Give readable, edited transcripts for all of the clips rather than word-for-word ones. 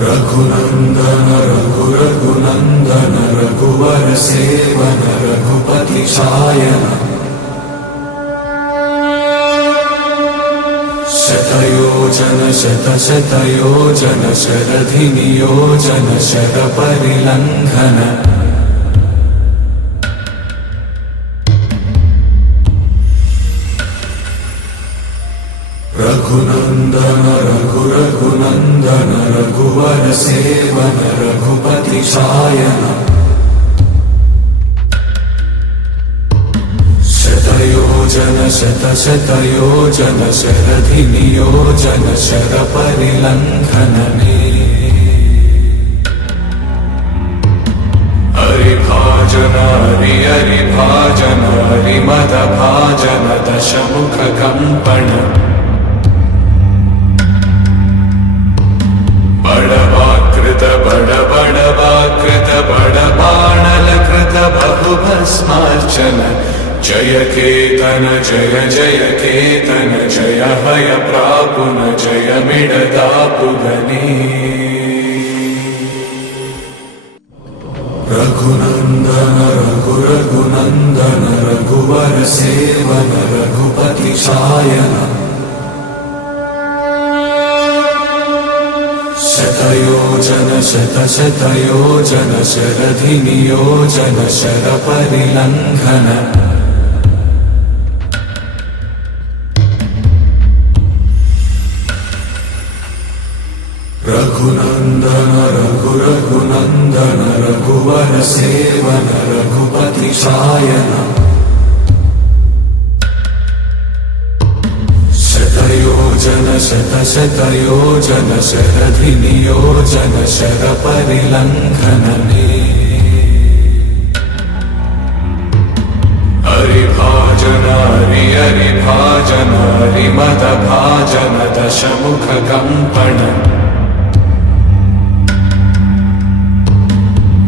रघुनंदन रघुनंदन रघुवर seven Raghupati Shayan शतयोजन शतशतयोजन शरधिनियोजन शरपरिलंघन Raghunandan Raghunandan रघुवर seven Raghupati Shayan शतयोजन शतशतयोजन शरधिनियोजन शरपरिलंघन हरिभाजन हरिभाजन हरिमदभाजन दशमुख कंपन बड़वाकृत बड़वाकृत बड़बाणलकृत बहुभस्मार्चन जय केतन जय जय केतन जय हय प्रापुन जय मिडदापुगनी रघुनंदन रघुनंदन रघुवर सेवन रघुपति शायन शतयोजन शतशतयोजन शरधिनियोजन शरपरिलंघन रघुनंदन रघुनंदन रघुवर सेवन रघुपति शायन शतयोजन शतशतयोजन शरधिनियोजन शरपरिलंघन हरिभाजन हरिभाजन हरिमदभाजन दशमुख कंपन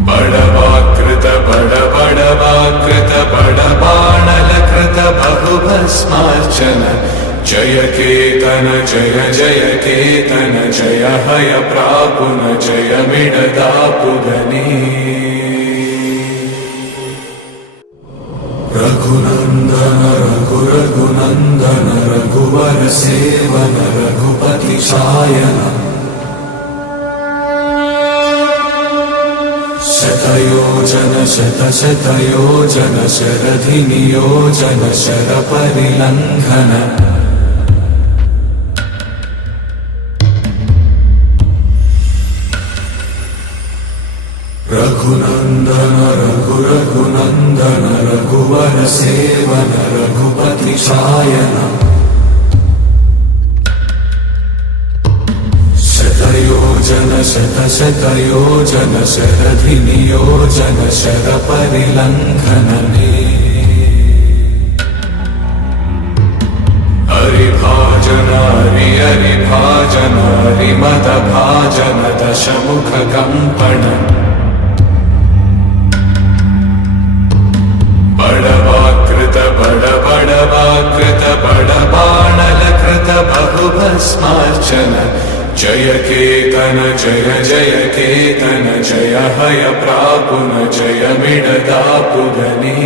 बड़वाकृत बड़वाकृत बड़बाणलकृत बहुभस्मार्चन जय केतन जय जय केतन जय हय प्रापुन जय मिडदापुगनी रघुनंदन रघुनंदन रघुवर सेवन रघुपति शायन शतयोजन शतशतयोजन शरधिनियोजन शरपरिलंघन रघुनंदन रघुनंदन रघुवर सेवन रघुपति शायन शतयोजन शतशतयोजन शरधिनियोजन शरपरिलंघन हरिभाजन हरिभाजन हरिमदभाजन दशमुख कंपन बड़वाकृत बड़वाकृत बड़बाणलकृत बहुभस्मार्चन जय केतन जय जय केतन जय हय प्रापुन जय मिडदापुगनी।